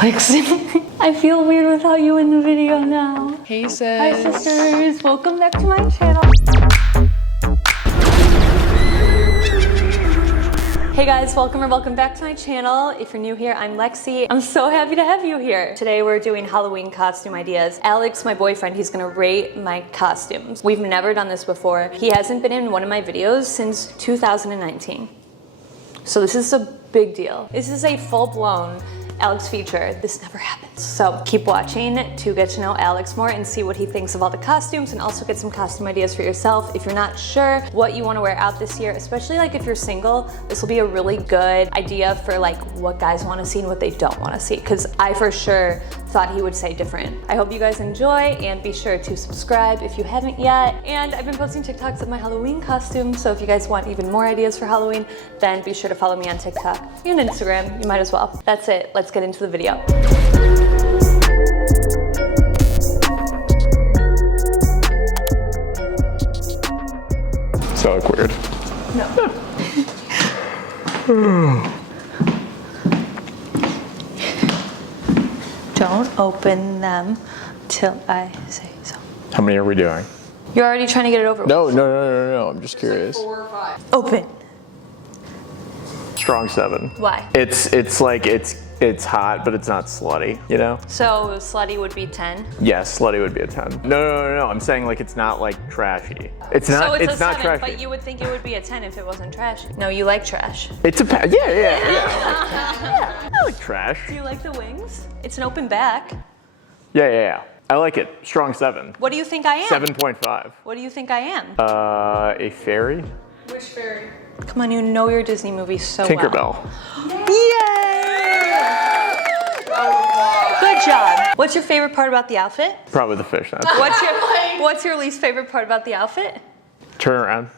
Alex, I feel weird without you in the video now. Hey sis. Hi sisters, welcome back to my channel. Hey guys, welcome back to my channel. If you're new here, I'm Lexi. I'm so happy to have you here. Today we're doing Halloween costume ideas. Alex, my boyfriend, he's gonna rate my costumes. We've never done this before. He hasn't been in one of my videos since 2019. So this is a big deal. This is a full-blown Alex feature. This never happens. So keep watching to get to know Alex more and see what he thinks of all the costumes, and also get some costume ideas for yourself. If you're not sure what you want to wear out this year, especially like if you're single, this will be a really good idea for like what guys want to see and what they don't want to see, because I for sure thought he would say different. I hope you guys enjoy, and be sure to subscribe if you haven't yet. And I've been posting TikToks of my Halloween costumes, so if you guys want even more ideas for Halloween, then be sure to follow me on TikTok and Instagram. You might as well. That's it. Let's get into the video. So weird. No. Don't open them till I say so. How many are we doing? You're already trying to get it over with. No. I'm just curious. Like 4 or 5. Open. Strong 7. Why? It's like it's hot, but it's not slutty, you know? So slutty would be 10. Yes, slutty would be a 10. No. I'm saying like it's not like trashy. It's not. So it's a not 7, trashy. but you would think it would be a 10 if it wasn't trashy. No, you like trash. It's a yeah. I like trash. Do you like the wings? It's an open back. Yeah. I like it. Strong 7. What do you think I am? 7.5. What do you think I am? A fairy. Which fairy? Come on, you know your Disney movies so Tinkerbell. well. Yay! Good job. What's your favorite part about the outfit? Probably the fish. That's What's your least favorite part about the outfit? Turn around.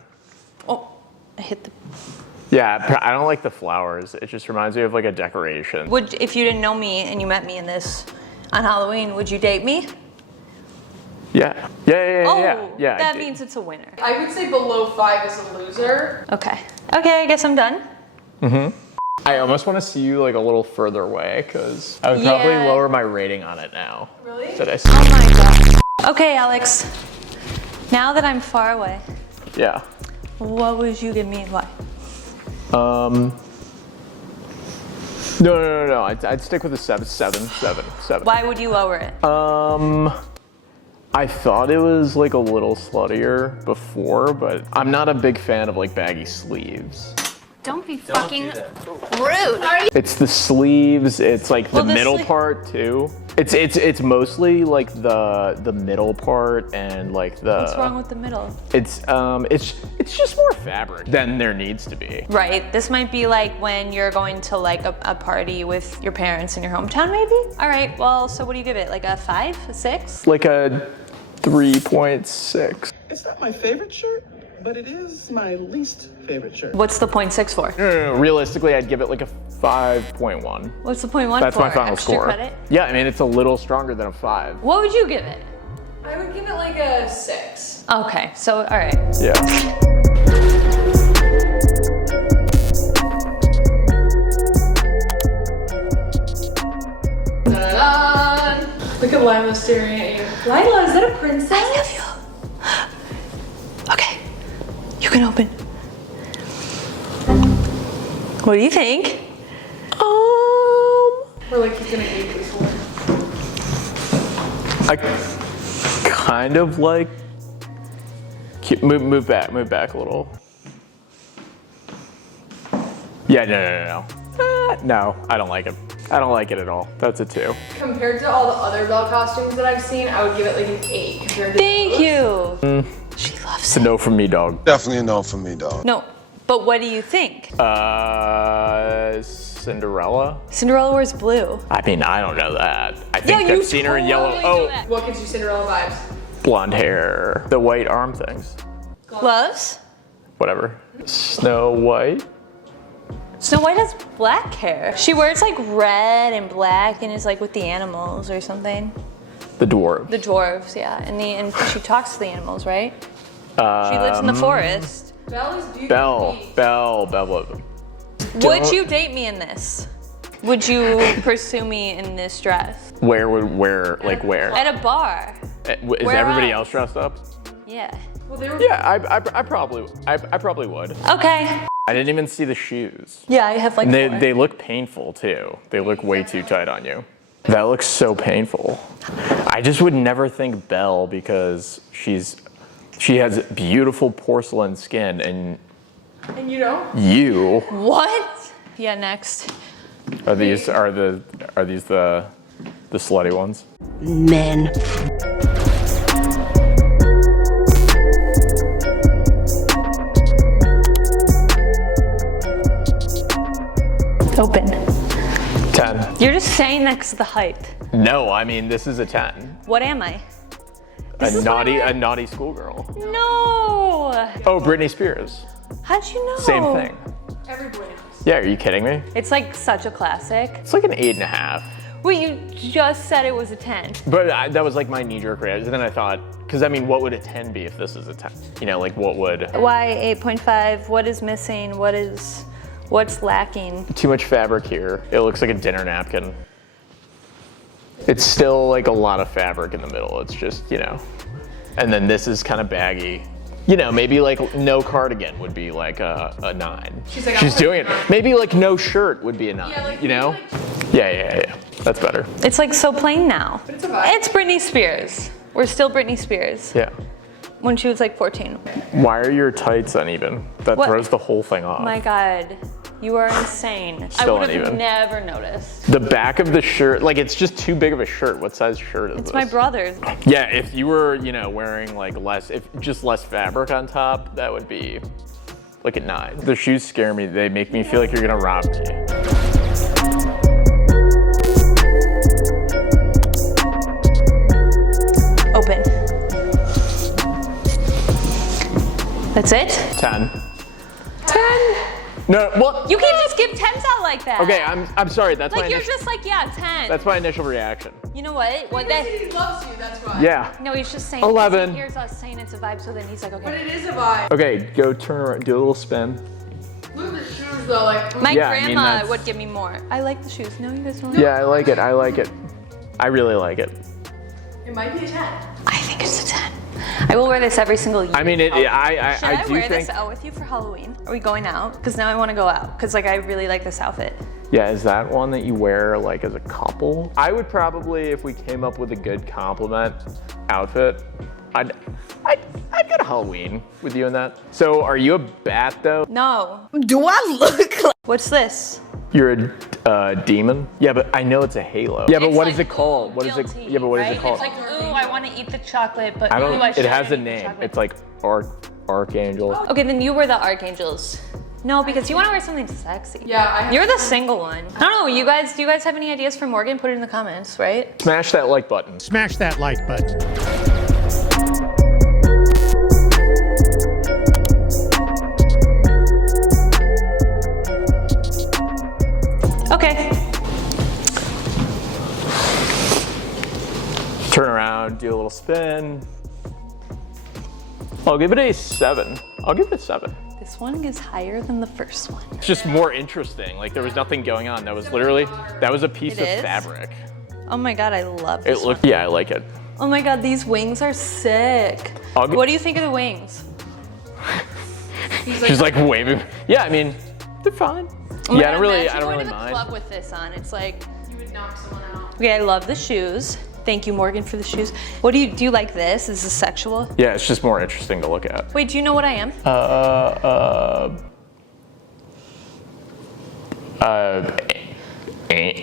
Oh, I hit the... Yeah, I don't like the flowers. It just reminds me of like a decoration. If you didn't know me and you met me in this on Halloween, would you date me? Yeah. That means it's a winner. I would say below 5 is a loser. Okay, I guess I'm done. I almost want to see you like a little further away, because I would probably lower my rating on it now. Really? That I see. Oh my god. Okay, Alex. Now that I'm far away, Yeah. what would you give me and why? No. I'd stick with a 7. Why would you lower it? I thought it was like a little sluttier before, but I'm not a big fan of like baggy sleeves. Don't be fucking rude. It's the sleeves. It's like the Well, middle part too. It's mostly like the middle part and like the. What's wrong with the middle? It's just more fabric than there needs to be. Right, this might be like when you're going to like a party with your parents in your hometown maybe? All right, well, so what do you give it? Like a 5, a 6? Like a 3.6. It's not my favorite shirt, but it is my least favorite shirt. What's the 0.6 for? No. Realistically, I'd give it like a 5.1. What's the 0.1 That's for? my final Extra score. credit? Yeah, I mean it's a little stronger than a 5. What would you give it? I would give it like a 6. Okay, so all right. Yeah. Ta-da! Look at Lila staring at you. Lila, is that a princess? I love you. Okay, you can open. What do you think? We're like, he's gonna eat this one. I kind of like. Move back a little. Yeah, no. No, I don't like it. I don't like it at all. That's a 2. Compared to all the other Belle costumes that I've seen, I would give it like an 8 compared to Thank those. you. She loves It's a no from me, dog. Definitely a no for me, dog. No, but what do you think? Cinderella? Cinderella wears blue. I mean, I don't know that. I think you I've seen her in yellow. totally do that. What gives you Cinderella vibes? Blonde hair. The white arm things. Gloves? Whatever. Snow White? Snow White has black hair. She wears like red and black and is like with the animals or something. The dwarf. The dwarves, yeah. And she talks to the animals, right? She lives in the forest. Belle is beautiful. Belle. Would you date me in this? Would you pursue me in this dress? Where? At a bar. Is Where everybody else? else dressed up? Yeah. Well, they were. Yeah, I probably would. Okay. I didn't even see the shoes. Yeah, I have like And four. they look painful too. They look way too tight on you. That looks so painful. I just would never think Belle because she has beautiful porcelain skin and And you know? you What? Yeah, next. are these the slutty ones? Men. Open. 10. You're just saying that because of the hype. No, I mean this is a 10. What am I? A naughty schoolgirl. No. Oh, Britney Spears. How'd you know? Same thing. Every boy knows. Yeah, are you kidding me? It's like such a classic. It's like an 8.5. Wait, you just said it was a 10. But that was like my knee-jerk reaction. And then I thought, because I mean, what would a 10 be if this is a 10? You know, like what would? Why 8.5? What is missing? What's lacking? Too much fabric here. It looks like a dinner napkin. It's still like a lot of fabric in the middle. It's just, you know. And then this is kind of baggy. You know, maybe like no cardigan would be like a 9. She's doing it. Maybe like no shirt would be a 9, Yeah, like, you know? like- Yeah. That's better. It's like so plain now. But it's a vibe. It's Britney Spears. We're still Britney Spears. Yeah. When she was like 14. Why are your tights uneven? That What? throws the whole thing off. My God, you are insane. Still I would have uneven. never noticed. The back of the shirt, like it's just too big of a shirt. What size shirt is this? It's my brother's. Yeah, if you were, you know, wearing like just less fabric on top, that would be like a 9. The shoes scare me. They make me feel like you're gonna rob me. Open. That's it? 10. 10? No, well. You can't just give 10s out like that. Okay, I'm sorry. That's Like my you're initial, just like, yeah, 10. that's my initial reaction. You know what? What Because that? he loves you, that's why. Yeah. No, he's just saying. 11. He hears us saying it's a vibe, so then he's like, But okay. it is a vibe. Okay, go turn around, do a little spin. Look at the shoes though, like. My Yeah, I mean, grandma that's- would give me more. I like the shoes. No, you guys don't. Yeah, I like it. I like it. I really like it. It might be a 10. I think it's a 10. I will wear this every single year. I mean, Should I do wear think. this out with you for Halloween? Are we going out? Because now I want to go out. Because like I really like this outfit. Yeah, is that one that you wear like as a couple? I would probably, if we came up with a good compliment outfit, I'd go to Halloween with you in that. So are you a bat though? No. Do I look like? What's this? You're a demon? Yeah, but I know it's a halo. Yeah, but It's what like, is it called? ooh, What is it? guilty, Yeah, but what is right? it called? It's like, ooh, I want to eat the chocolate, but I ooh, don't. I It shouldn't has a eat the name. chocolate. It's like Archangel. Okay, then you were the archangels. No, because you want to wear something sexy. Yeah, I have You're the single one. I don't know. Do you guys have any ideas for Morgan? Put it in the comments, right? Smash that like button. Smash that like button. Okay. Turn around, do a little spin. I'll give it a 7. I'll give it a 7. This one is higher than the first one. It's just more interesting. Like there was nothing going on. That was a piece It of is? fabric. Oh my God, I love It this looked. one. Yeah, I like it. Oh my God, these wings are sick. I'll gi- What do you think of the wings? She's like waving. Yeah, I mean, they're fine. Oh my Yeah, I God, don't really imagine going to the mind. club with this on. It's like, You would knock someone out. okay, I love the shoes. Thank you, Morgan, for the shoes. What do you like this? Is this sexual? Yeah, it's just more interesting to look at. Wait, do you know what I am?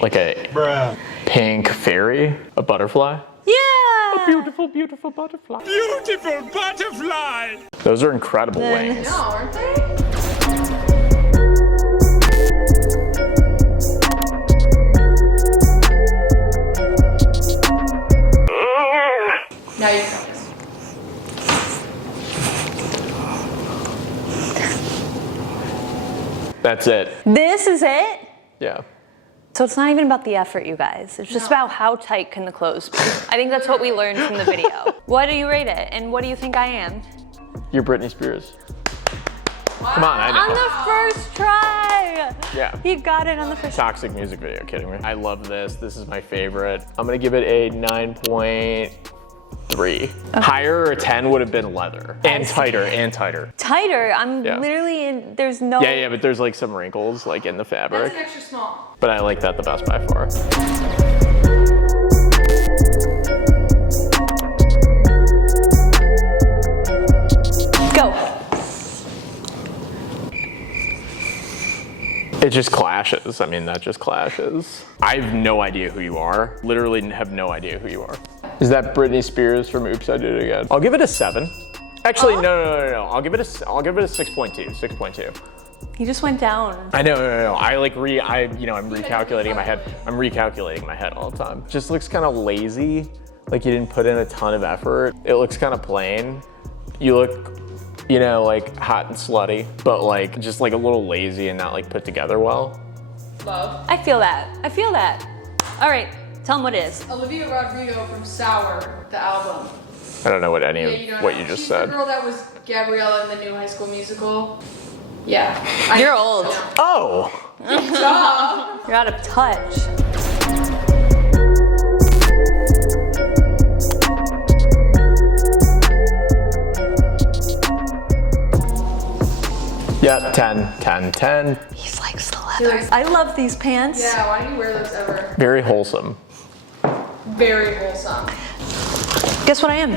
Like a pink fairy, a butterfly. Yeah. Beautiful, beautiful butterfly. Beautiful butterfly! Those are incredible Then- wings. No, aren't they? Now you got this. That's it. This is it? Yeah. So it's not even about the effort, you guys. It's just about how tight can the clothes be. I think that's what we learned from the video. What do you rate it? And what do you think I am? You're Britney Spears. Come on, I know. On the first try. Yeah. He got it on the first try. Toxic music video, kidding me? I love this. This is my favorite. I'm gonna give it a 9.3. Okay. Higher or 10 would have been leather. And tighter, and tighter. Tighter, I'm Yeah. literally in, there's no. Yeah, but there's like some wrinkles like in the fabric. That's an extra small. But I like that the best by far. Go. It just clashes. I mean, that just clashes. I have no idea who you are. Literally have no idea who you are. Is that Britney Spears from Oops, I Did It Again? I'll give it a 7. Actually, no. I'll give it a 6.2. 6.2. He just went down. I know, no. I'm recalculating in my head. I'm recalculating in my head all the time. Just looks kind of lazy. Like you didn't put in a ton of effort. It looks kind of plain. You look, like hot and slutty, but like just like a little lazy and not like put together well. Love. I feel that. All right, tell him what it is. Olivia Rodrigo from Sour, the album. I don't know what any of what know. you just She's said. the girl that was Gabriella in the new High School Musical. Yeah. You're old. Oh! Stop. You're out of touch. Yep, 10. He likes the leather. I love these pants. Yeah, why do you wear those ever? Very wholesome. Very wholesome. Guess what I am?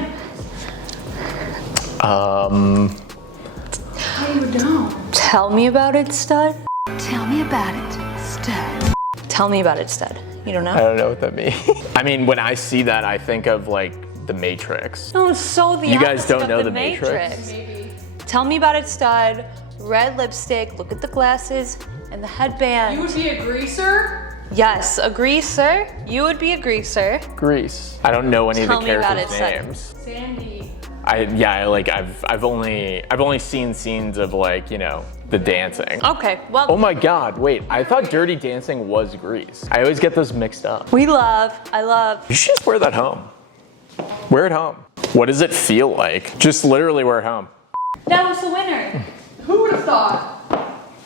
How do you know? Tell me about it, stud. Tell me about it, stud. Tell me about it, stud. You don't know? I don't know what that means. I mean, when I see that, I think of like The Matrix. No, so the You guys opposite don't of know the The Matrix? Maybe. Tell me about it, stud. Red lipstick, look at the glasses, and the headband. You would be a greaser? Yes, a greaser. You would be a greaser. Grease. I don't know any Tell of me the about characters' it, son. names. Sandy. I've only seen scenes of like, the dancing. Okay, well, Oh my God, wait, I thought Dirty Dancing was Grease. I always get those mixed up. I love. You should just wear that home. Wear it home. What does it feel like? Just literally wear it home. That was the winner. Who would have thought?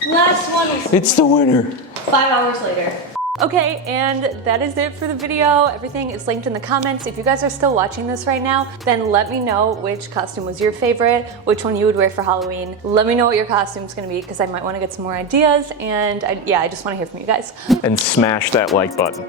Last one is It's the winner. 5 hours later. Okay, and that is it for the video. Everything is linked in the comments. If you guys are still watching this right now, then let me know which costume was your favorite, which one you would wear for Halloween. Let me know what your costume's gonna be, because I might wanna get some more ideas, and I just wanna hear from you guys. And smash that like button.